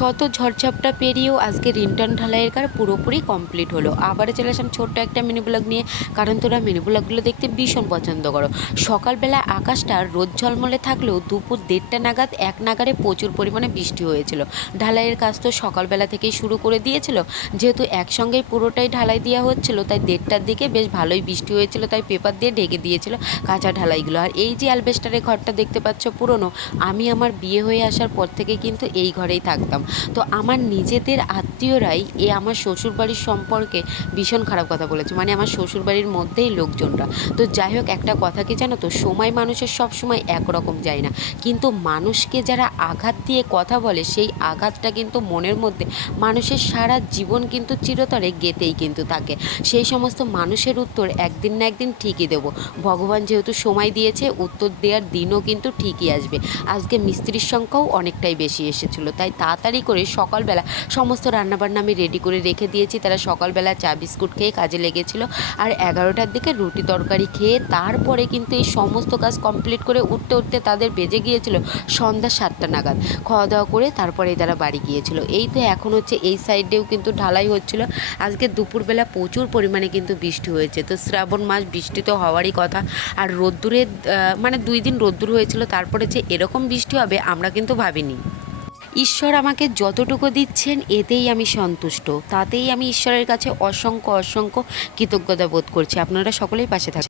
শত ঝড়ঝাপটা পেরিয়েও আজকে রিন্টন ঢালাইয়ের কাজ পুরোপুরি কমপ্লিট হলো। আবারও চলে আসলাম ছোট্ট একটা মিনি ব্লগ নিয়ে, কারণ তোরা মিনি ব্লগগুলো দেখতে ভীষণ পছন্দ করো। সকালবেলা আকাশটা রোদ ঝলমলে থাকলেও দুপুর 1:30 নাগাদ এক নাগাড়ে প্রচুর পরিমাণে বৃষ্টি হয়েছিল। ঢালাইয়ের কাজ তো সকালবেলা থেকেই শুরু করে দিয়েছিল, যেহেতু একসঙ্গেই পুরোটাই ঢালাই দেওয়া হচ্ছিল, তাই 1:30টার দিকে বেশ ভালোই বৃষ্টি হয়েছিল, তাই পেপার দিয়ে ঢেকে দিয়েছিল কাঁচা ঢালাইগুলো। আর এই যে অ্যালবেস্টারের ঘরটা দেখতে পাচ্ছ পুরনো, আমি আমার বিয়ে হয়ে আসার পর থেকে কিন্তু এই ঘরেই থাকতাম। তো আমার নিজেদের আত্মীয়রাই আমার শ্বশুরবাড়ির সম্পর্কে ভীষণ খারাপ কথা বলেছে, মানে আমার শ্বশুরবাড়ির মধ্যেই লোকজনরা। তো যাই হোক, একটা কথা কি জানো তো, সময় মানুষের সব সময় একরকম যায় না, কিন্তু মানুষকে যারা আঘাত দিয়ে কথা বলে সেই আঘাতটা কিন্তু মনের মধ্যে মানুষের সারা জীবন কিন্তু চিরতরে গেঁথেই কিন্তু থাকে। সেই সমস্ত মানুষের উত্তর একদিন না একদিন ঠিকই দেব। ভগবান যেহেতু সময় দিয়েছে, উত্তর দেওয়ার দিনও কিন্তু ঠিকই আসবে। আজকে মিস্ত্রির সংখ্যাও অনেকটাই বেশি এসেছিলো, তাই তাড়াতাড়ি করে সকালবেলা সমস্ত রান্নাবান্না আমি রেডি করে রেখে দিয়েছি। তারা সকালবেলা চা বিস্কুট খেয়ে কাজে লেগেছিলো, আর 11টার দিকে রুটি তরকারি খেয়ে তারপরে কিন্তু এই সমস্ত কাজ কমপ্লিট করে উঠতে উঠতে তাদের বেজে গিয়েছিল সন্ধ্যা 7টা নাগাদ। খাওয়া দাওয়া করে তারপরে তারা বাড়ি গিয়েছিল। এই তো এখন হচ্ছে এই সাইডেও কিন্তু ঢালাই হচ্ছিল। আজকে দুপুরবেলা প্রচুর পরিমাণে কিন্তু বৃষ্টি হয়েছে। তো শ্রাবণ মাস, বৃষ্টি তো হওয়ারই কথা। আর রোদ্দুরে মানে 2 দিন রোদ্দুর হয়েছিল, তারপরে যে এরকম বৃষ্টি হবে আমরা কিন্তু ভাবিনি। ঈশ্বর আমাকে যতটুকু দিচ্ছেন এতেই আমি সন্তুষ্ট, তাতেই আমি ঈশ্বরের কাছে অসংখ্য অসংখ্য কৃতজ্ঞতা বোধ করছি। আপনারা সকলেই পাশে থাকুন।